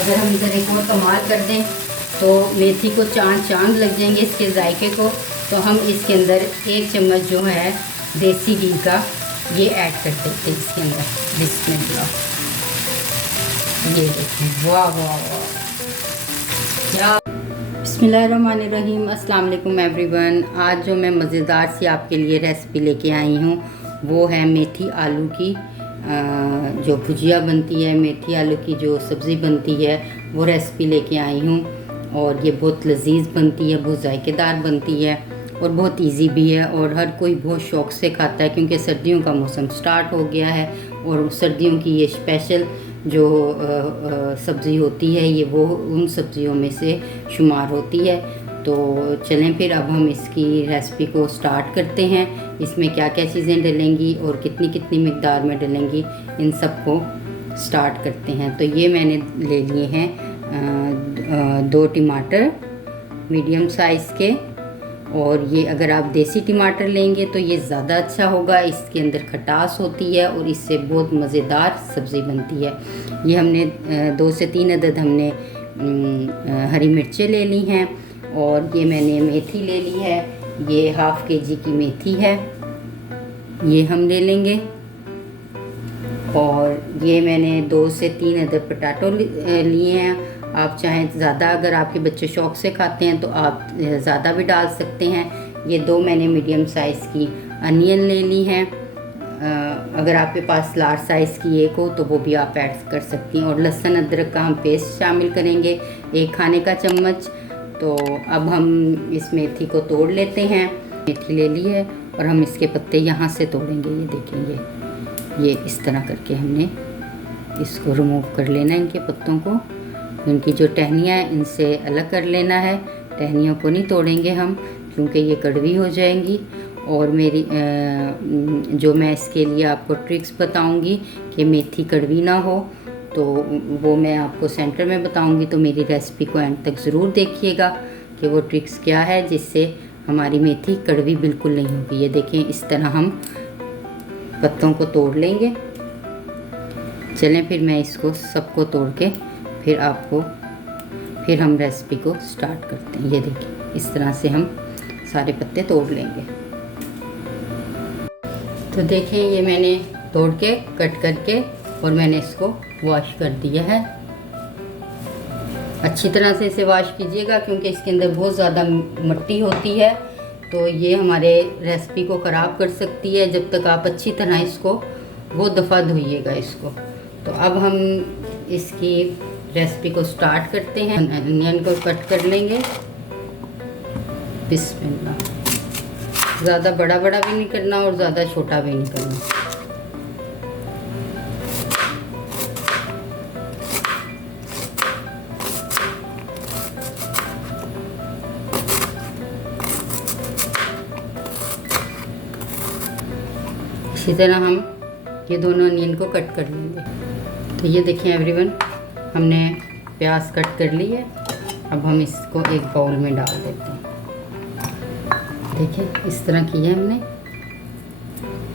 अगर हम इधर एक और कमाल कर दें तो मेथी को चांद लग जाएंगे इसके जायके को। तो हम इसके अंदर 1 चम्मच जो है देसी घी का ये ऐड कर देते हैं इसके अंदर। बिस्मिल्लाह। ये देखें, वाह वाह वाह क्या। बिस्मिल्लाहिर्रहमानिर्रहीम। अस्सलाम वालेकुम एवरीवन। आज जो मैं मज़ेदार सी आपके लिए रेसिपी लेके आई हूँ वो है मेथी आलू की जो भुजिया बनती है, मेथी आलू की जो सब्ज़ी बनती है वो रेसिपी लेके आई हूँ। और ये बहुत लजीज बनती है, बहुत जायकेदार बनती है और बहुत इजी भी है और हर कोई बहुत शौक़ से खाता है क्योंकि सर्दियों का मौसम स्टार्ट हो गया है और सर्दियों की ये स्पेशल जो सब्ज़ी होती है ये वो उन सब्ज़ियों में से शुमार होती है। तो चलें फिर अब हम इसकी रेसिपी को स्टार्ट करते हैं। इसमें क्या क्या चीज़ें डलेंगी और कितनी कितनी मिकदार में डलेंगी, इन सब को स्टार्ट करते हैं। तो ये मैंने ले लिए हैं 2 टमाटर मीडियम साइज़ के, और ये अगर आप देसी टमाटर लेंगे तो ये ज़्यादा अच्छा होगा। इसके अंदर खटास होती है और इससे बहुत मज़ेदार सब्ज़ी बनती है। ये हमने 2 से 3 अदद हमने हरी मिर्चें ले ली हैं और ये मैंने मेथी ले ली है। ये ½ kg की मेथी है, ये हम ले लेंगे। और ये मैंने 2 से 3 अदद पटाटो लिए हैं। आप चाहें ज़्यादा, अगर आपके बच्चे शौक़ से खाते हैं तो आप ज़्यादा भी डाल सकते हैं। ये 2 मैंने मीडियम साइज़ की अनियन ले ली हैं। अगर आपके पास लार्ज साइज़ की एक हो तो वो भी आप ऐड कर सकती हैं। और लहसुन अदरक का हम पेस्ट शामिल करेंगे 1 खाने का चम्मच। तो अब हम इस मेथी को तोड़ लेते हैं। मेथी ले ली है और हम इसके पत्ते यहाँ से तोड़ेंगे। ये देखेंगे, ये इस तरह करके हमने इसको रिमूव कर लेना है, इनके पत्तों को। इनकी जो टहनियाँ हैं इनसे अलग कर लेना है। टहनियों को नहीं तोड़ेंगे हम क्योंकि ये कड़वी हो जाएंगी। और मेरी जो मैं इसके लिए आपको ट्रिक्स बताऊंगी कि मेथी कड़वी ना हो तो वो मैं आपको सेंटर में बताऊंगी। तो मेरी रेसिपी को एंड तक ज़रूर देखिएगा कि वो ट्रिक्स क्या है जिससे हमारी मेथी कड़वी बिल्कुल नहीं होगी। ये देखें, इस तरह हम पत्तों को तोड़ लेंगे। चलें फिर मैं इसको सबको तोड़ के फिर हम रेसिपी को स्टार्ट करते हैं। ये देखिए, इस तरह से हम सारे पत्ते तोड़ लेंगे। तो देखें, ये मैंने तोड़ के कट करके और मैंने इसको वॉश कर दिया है। अच्छी तरह से इसे वॉश कीजिएगा क्योंकि इसके अंदर बहुत ज़्यादा मिट्टी होती है तो ये हमारे रेसिपी को ख़राब कर सकती है। जब तक आप अच्छी तरह इसको बहुत दफ़ा धोइएगा इसको। तो अब हम इसकी रेसिपी को स्टार्ट करते हैं। अनियन को कट कर लेंगे। बिस्मिल्लाह। ज़्यादा बड़ा भी नहीं करना और ज़्यादा छोटा भी नहीं करना। इसी तरह हम ये दोनों अनियन को कट कर लेंगे। तो ये देखिए एवरीवन, हमने प्याज कट कर ली है। अब हम इसको एक बाउल में डाल देते हैं। देखिए, इस तरह किया हमने,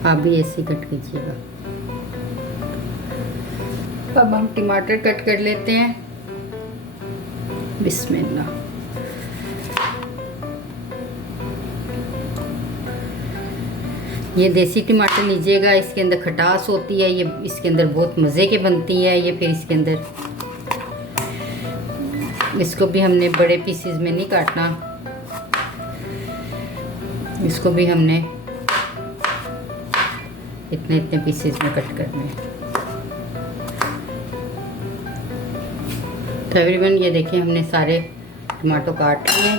आप भी ऐसे कट कीजिएगा। अब हम टमाटर कट कर लेते हैं। बिस्मिल्लाह। ये देसी टमाटर लीजिएगा, इसके अंदर खटास होती है, ये इसके अंदर बहुत मज़े के बनती है। ये फिर इसके अंदर इसको भी हमने बड़े पीसेस में नहीं काटना, इसको भी हमने इतने इतने पीसेस में कट करना है। तो एवरीवन, ये देखिए हमने सारे टमाटो काट लिए।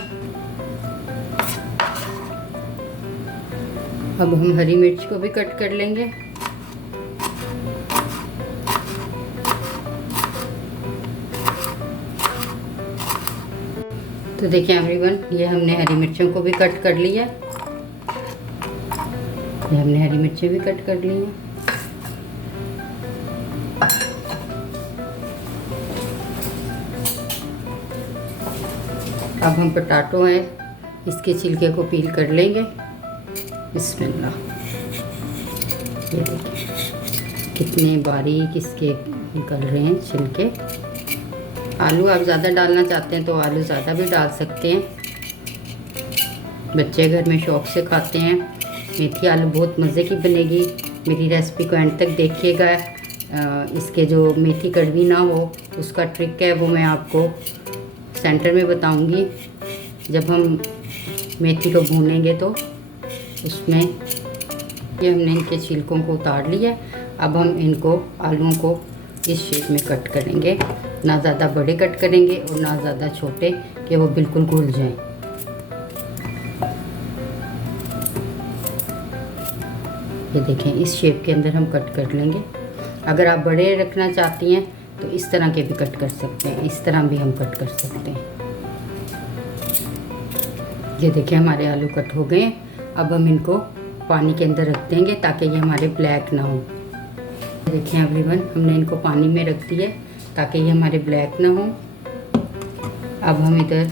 अब हम हरी मिर्च को भी कट कर लेंगे। तो देखिए एवरीवन, ये हमने हरी मिर्चों को भी कट कर लिया। ये हमने हरी मिर्चें भी कट कर ली हैं। अब हम पटाटो हैं इसके छिलके को पील कर लेंगे। बिस्मिल्लाह। ये देखिए कितने बारीक इसके निकल रहे हैं छिलके। आलू आप ज़्यादा डालना चाहते हैं तो आलू ज़्यादा भी डाल सकते हैं। बच्चे घर में शौक़ से खाते हैं। मेथी आलू बहुत मज़े की बनेगी। मेरी रेसिपी को एंड तक देखिएगा। इसके जो मेथी कड़वी ना हो उसका ट्रिक है वो मैं आपको सेंटर में बताऊंगी। जब हम मेथी को भूनेंगे तो उसमें ये हमने इनके छिलकों को उतार लिया। अब हम इनको आलूओं को इस शेप में कट करेंगे। ना ज़्यादा बड़े कट करेंगे और ना ज़्यादा छोटे कि वो बिल्कुल घुल जाएं। ये देखें, इस शेप के अंदर हम कट कर लेंगे। अगर आप बड़े रखना चाहती हैं तो इस तरह के भी कट कर सकते हैं, इस तरह भी हम कट कर सकते हैं। ये देखिए हमारे आलू कट हो गए। अब हम इनको पानी के अंदर रख देंगे ताकि ये हमारे ब्लैक ना हो। देखिए एवरीवन, हमने इनको पानी में रख दिया ताकि ये हमारे ब्लैक ना हो। अब हम इधर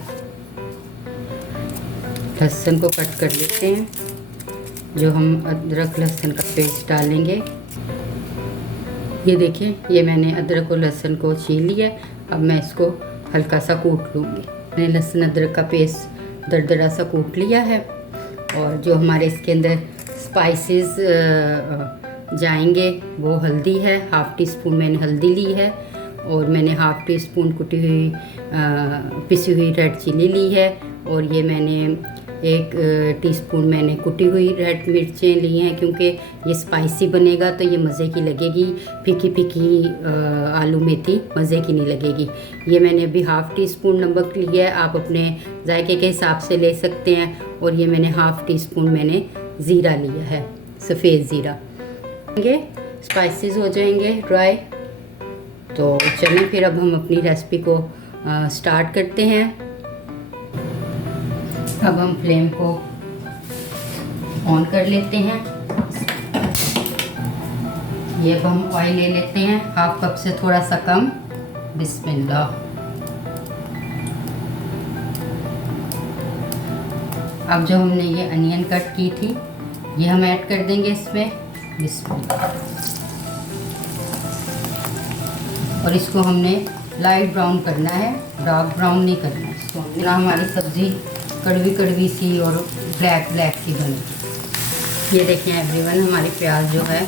लहसुन को कट कर लेते हैं, जो हम अदरक लहसुन का पेस्ट डालेंगे। ये देखिए, ये मैंने अदरक और लहसुन को छील लिया। अब मैं इसको हल्का सा कूट लूँगी। मैंने लहसुन अदरक का पेस्ट दरदरा सा कूट लिया है। और जो हमारे इसके अंदर स्पाइसेस जाएंगे वो हल्दी है, हाफ़ टी स्पून मैंने हल्दी ली है। और मैंने हाफ़ टी स्पून कुटी हुई पिसी हुई रेड चिली ली है। और ये मैंने 1 टीस्पून मैंने कुटी हुई रेड मिर्चें ली हैं, क्योंकि ये स्पाइसी बनेगा तो ये मज़े की लगेगी। फीकी फीकी आलू मेथी मज़े की नहीं लगेगी। ये मैंने अभी हाफ़ टी स्पून नमक लिया है, आप अपने जायके के हिसाब से ले सकते हैं। और ये मैंने हाफ़ टी स्पून मैंने ज़ीरा लिया है, सफ़ेद ज़ीरा। स्पाइसेस हो जाएंगे ड्राई। तो चलिए फिर अब हम अपनी रेसिपी को स्टार्ट करते हैं। अब हम फ्लेम को ऑन कर लेते हैं। ये अब हम ऑयल ले लेते हैं, हाफ कप से थोड़ा सा कम। बिस्मिल्लाह। अब जो हमने ये अनियन कट की थी ये हम ऐड कर देंगे इसमें। बिस्मिल्लाह। और इसको हमने लाइट ब्राउन करना है, डार्क ब्राउन नहीं करना है इसको। ना हमारी सब्ज़ी कड़वी कड़वी सी और ब्लैक ब्लैक सी बनेगी। ये देखें एवरीवन, हमारी प्याज जो है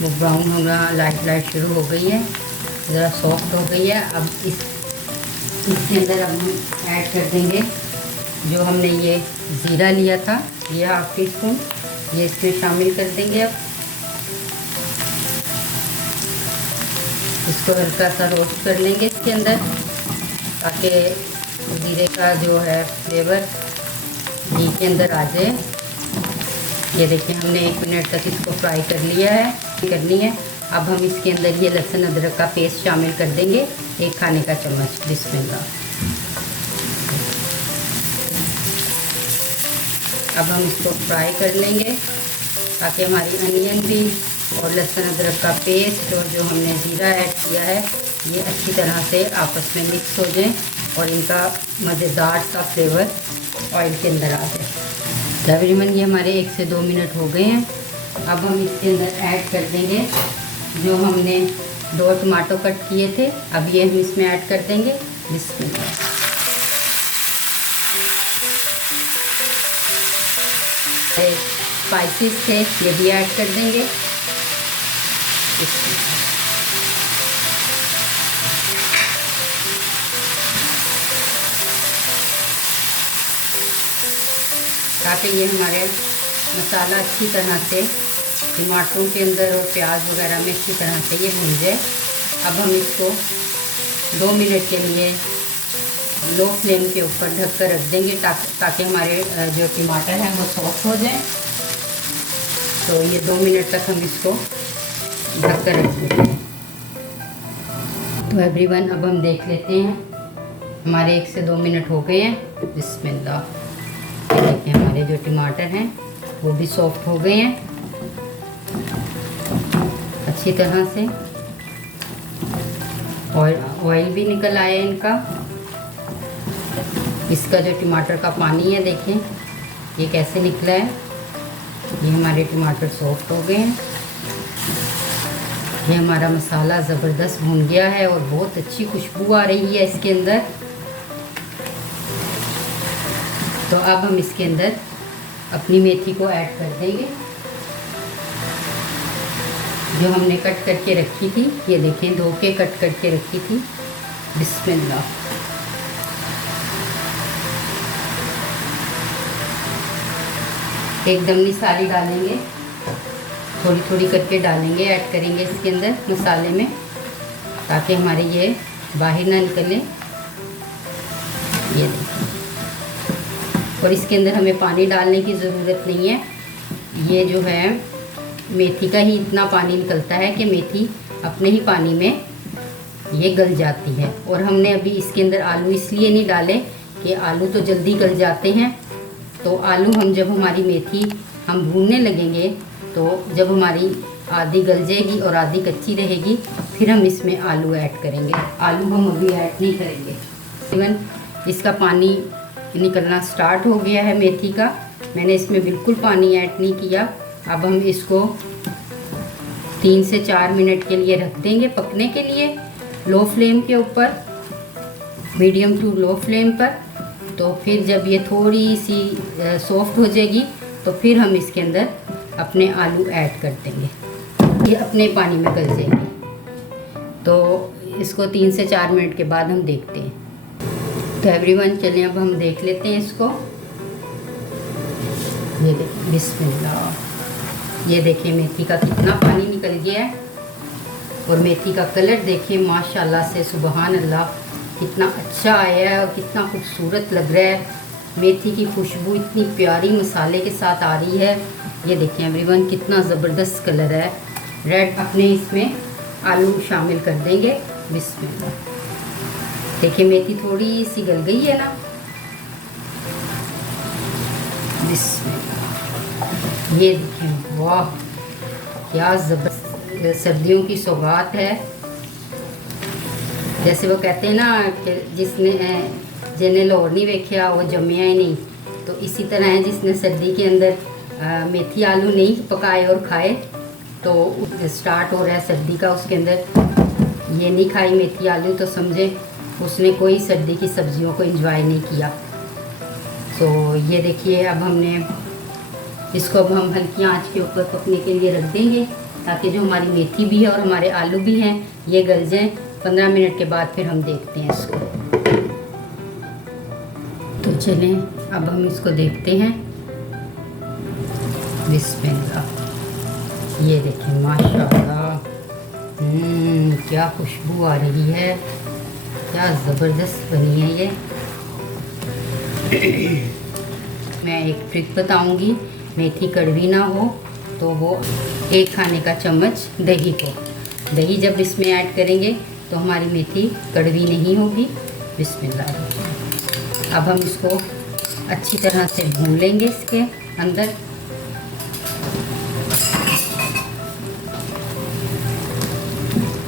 वो ब्राउन होना लाइट शुरू हो गई है, ज़रा सॉफ्ट हो गई है। अब इसके अंदर अब हम ऐड कर देंगे जो हमने ये ज़ीरा लिया था, ये हाफ़ टी स्पून, ये इसमें शामिल कर देंगे। अब इसको हल्का सा रोस्ट कर लेंगे इसके अंदर, ताकि ज़ीरे का जो है फ्लेवर घी के अंदर आ जाए। ये देखिए हमने 1 मिनट तक इसको फ्राई कर लिया है, करनी है। अब हम इसके अंदर ये लहसुन अदरक का पेस्ट शामिल कर देंगे, 1 खाने का चम्मच। बिस्मिल्लाह। अब हम इसको फ्राई कर लेंगे ताकि हमारी अनियन भी और लहसुन अदरक का पेस्ट और जो हमने ज़ीरा ऐड किया है ये अच्छी तरह से आपस में मिक्स हो जाए और इनका मज़ेदार सा फ्लेवर ऑयल के अंदर आ जाए। तकरीबन ये हमारे 1 से 2 मिनट हो गए हैं। अब हम इसके अंदर ऐड कर देंगे जो हमने 2 टमाटो कट किए थे। अब ये हम इसमें ऐड कर देंगे। बिस्मिल्लाह। स्पाइसेस थे ये भी ऐड कर देंगे। ताकि ये हमारे मसाला अच्छी तरह से टमाटरों के अंदर और प्याज वगैरह में अच्छी तरह से ये भून जाए। अब हम इसको 2 मिनट के लिए लो फ्लेम के ऊपर ढक कर रख देंगे ताकि हमारे जो टमाटर हैं वो सॉफ्ट हो जाए। तो ये 2 मिनट तक हम इसको ढक कर रख देंगे। तो एवरीवन अब हम देख लेते हैं, हमारे 1 से 2 मिनट हो गए हैं। बिस्मिल्लाह। देखिए हमारे जो टमाटर हैं वो भी सॉफ्ट हो गए हैं अच्छी तरह से। ऑयल भी निकल आया इनका। इसका जो टमाटर का पानी है देखें ये कैसे निकला है। ये हमारे टमाटर सॉफ्ट हो गए हैं। ये हमारा मसाला ज़बरदस्त भुन गया है और बहुत अच्छी खुशबू आ रही है इसके अंदर। तो अब हम इसके अंदर अपनी मेथी को ऐड कर देंगे जो हमने कट करके रखी थी। ये देखें, धो के कट करके रखी थी। बिस्मिल्लाह। एकदम नहीं सारी डालेंगे, थोड़ी थोड़ी करके डालेंगे, ऐड करेंगे इसके अंदर मसाले में, ताकि हमारे ये बाहर ना निकले। ये देखिए, और इसके अंदर हमें पानी डालने की ज़रूरत नहीं है। ये जो है मेथी का ही इतना पानी निकलता है कि मेथी अपने ही पानी में ये गल जाती है। और हमने अभी इसके अंदर आलू इसलिए नहीं डाले कि आलू तो जल्दी गल जाते हैं। तो आलू हम जब हमारी मेथी हम भूनने लगेंगे, तो जब हमारी आधी गल जाएगी और आधी कच्ची रहेगी, फिर हम इसमें आलू ऐड करेंगे। आलू हम अभी ऐड नहीं करेंगे। इवन इसका पानी निकलना स्टार्ट हो गया है मेथी का। मैंने इसमें बिल्कुल पानी ऐड नहीं किया। अब हम इसको 3 से 4 मिनट के लिए रख देंगे पकने के लिए, लो फ्लेम के ऊपर, मीडियम टू लो फ्लेम पर। तो फिर जब ये थोड़ी सी सॉफ्ट हो जाएगी, तो फिर हम इसके अंदर अपने आलू ऐड कर देंगे। ये अपने पानी में गल जाएंगे। तो इसको 3 से 4 मिनट के बाद हम देखते हैं। तो एवरीवन, चलिए अब हम देख लेते हैं इसको। ये देखिए, बिस्मिल्लाह। ये देखिए मेथी का कितना पानी निकल गया है, और मेथी का कलर देखिए माशाल्लाह से, सुबहान अल्लाह, कितना अच्छा आया है और कितना खूबसूरत लग रहा है। मेथी की खुशबू इतनी प्यारी मसाले के साथ आ रही है। ये देखिए एवरीवन, कितना ज़बरदस्त कलर है। रेड अपने इसमें आलू शामिल कर देंगे। बिस्मिल्लाह। देखिए मेथी थोड़ी सी गल गई है ना। बिस्मिल्लाह। ये देखिए, वाह क्या ज़बरदस्त सर्दियों की सौगात है। जैसे वो कहते हैं ना कि जिन्हें लाहौर नहीं वेख्या वो जम्मिया ही नहीं। तो इसी तरह है, जिसने सर्दी के अंदर मेथी आलू नहीं पकाए और खाए, तो स्टार्ट हो रहा है सर्दी का, उसके अंदर ये नहीं खाई मेथी आलू, तो समझे उसने कोई सर्दी की सब्जियों को एंजॉय नहीं किया। तो ये देखिए, अब हमने इसको अब हम हल्की आंच के ऊपर पकने के लिए रख देंगे, ताकि जो हमारी मेथी भी है और हमारे आलू भी हैं ये गल जाएं। 15 मिनट के बाद फिर हम देखते हैं इसको। तो चलें अब हम इसको देखते हैं। बिस्मिल्लाह। ये देखिए माशाल्लाह, क्या खुशबू आ रही है, क्या ज़बरदस्त बनी है ये। मैं एक ट्रिक बताऊंगी, मेथी कड़वी ना हो तो वो 1 खाने का चम्मच दही जब इसमें ऐड करेंगे तो हमारी मेथी कड़वी नहीं होगी। बिस्मिल्लाह। अब हम इसको अच्छी तरह से भून लेंगे इसके अंदर।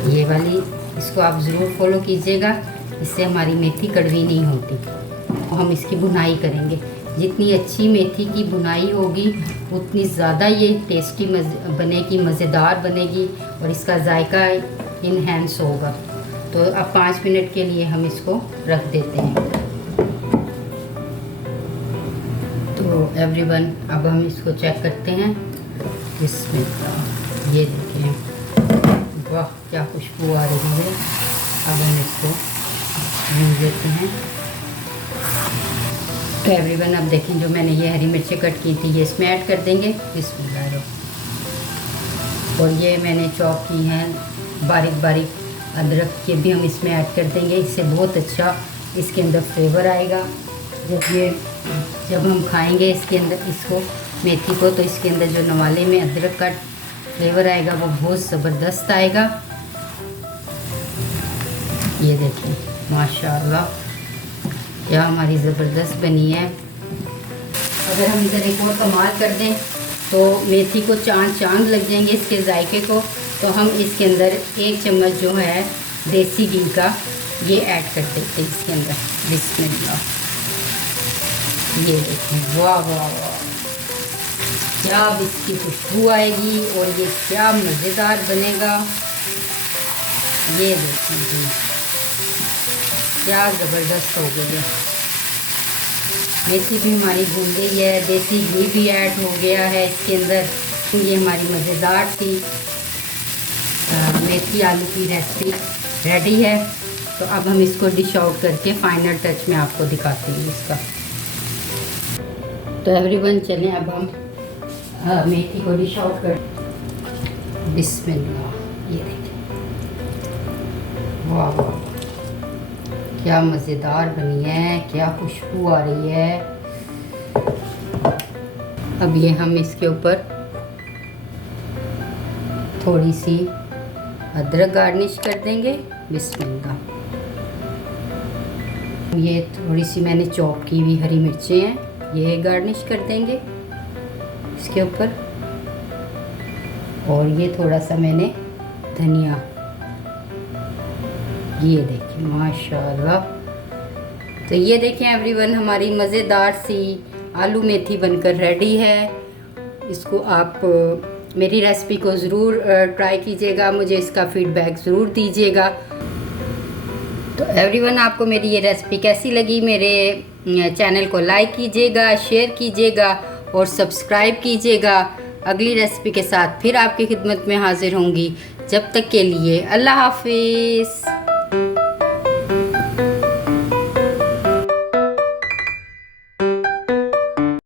ये वाली इसको आप ज़रूर फॉलो कीजिएगा, इससे हमारी मेथी कड़वी नहीं होती। तो हम इसकी भुनाई करेंगे। जितनी अच्छी मेथी की भुनाई होगी उतनी ज़्यादा ये टेस्टी बनेगी, मज़ेदार बनेगी और इसका जायका इनहेंस होगा। तो अब 5 मिनट के लिए हम इसको रख देते हैं। तो एवरीवन, अब हम इसको चेक करते हैं। बिस्मिल्लाह। ये देखें, वाह क्या खुशबू आ रही है। अब हम इसको भून देते हैं। तो एवरीवन, अब देखें, जो मैंने ये हरी मिर्चें कट की थी ये इसमें ऐड कर देंगे। बिस्मिल्लाह। और ये मैंने चॉप की हैं बारीक बारीक अदरक के भी हम इसमें ऐड कर देंगे। इससे बहुत अच्छा इसके अंदर फ्लेवर आएगा। जब हम खाएंगे इसके अंदर इसको मेथी को, तो इसके अंदर जो नवाले में अदरक का फ्लेवर आएगा वो बहुत ज़बरदस्त आएगा। ये देखिए माशाल्लाह, क्या हमारी ज़बरदस्त बनी है। अगर हम इधर एक और कमाल कर दें तो मेथी को चांद लग जाएंगे इसके जायके को। तो हम इसके अंदर 1 चम्मच जो है देसी घी का ये ऐड कर देते हैं इसके अंदर। बिस्मिल्लाह। ये देखें, वाह वाह वाह, क्या इसकी खुशबू आएगी और ये क्या मज़ेदार बनेगा। ये देखिए जी, क्या ज़बरदस्त हो गई है। मेथी भी हमारी भून गई है, देसी घी भी ऐड हो गया है इसके अंदर। ये हमारी मज़ेदार सी मेथी आलू की रेसिपी रेडी है। तो अब हम इसको डिश आउट करके फाइनल टच में आपको दिखाते हैं इसका। तो एवरीवन चलें अब हम मेथी को डिश आउट कर। बिस्मिल्लाह, ये देखिए, वाह वाह, क्या मज़ेदार बनी है, क्या खुशबू आ रही है। अब ये हम इसके ऊपर थोड़ी सी अदरक गार्निश कर देंगे। बिस्मिल्लाह। ये थोड़ी सी मैंने चॉप की हुई हरी मिर्चें हैं, ये गार्निश कर देंगे इसके ऊपर। और ये थोड़ा सा मैंने धनिया, ये देखिए माशाल्लाह। तो ये देखें एवरीवन, हमारी मज़ेदार सी आलू मेथी बनकर रेडी है। इसको आप मेरी रेसिपी को ज़रूर ट्राई कीजिएगा, मुझे इसका फीडबैक ज़रूर दीजिएगा। तो एवरीवन, आपको मेरी ये रेसिपी कैसी लगी? मेरे चैनल को लाइक कीजिएगा, शेयर कीजिएगा और सब्सक्राइब कीजिएगा। अगली रेसिपी के साथ फिर आपकी खिदमत में हाजिर होंगी। जब तक के लिए अल्लाह हाफिज़।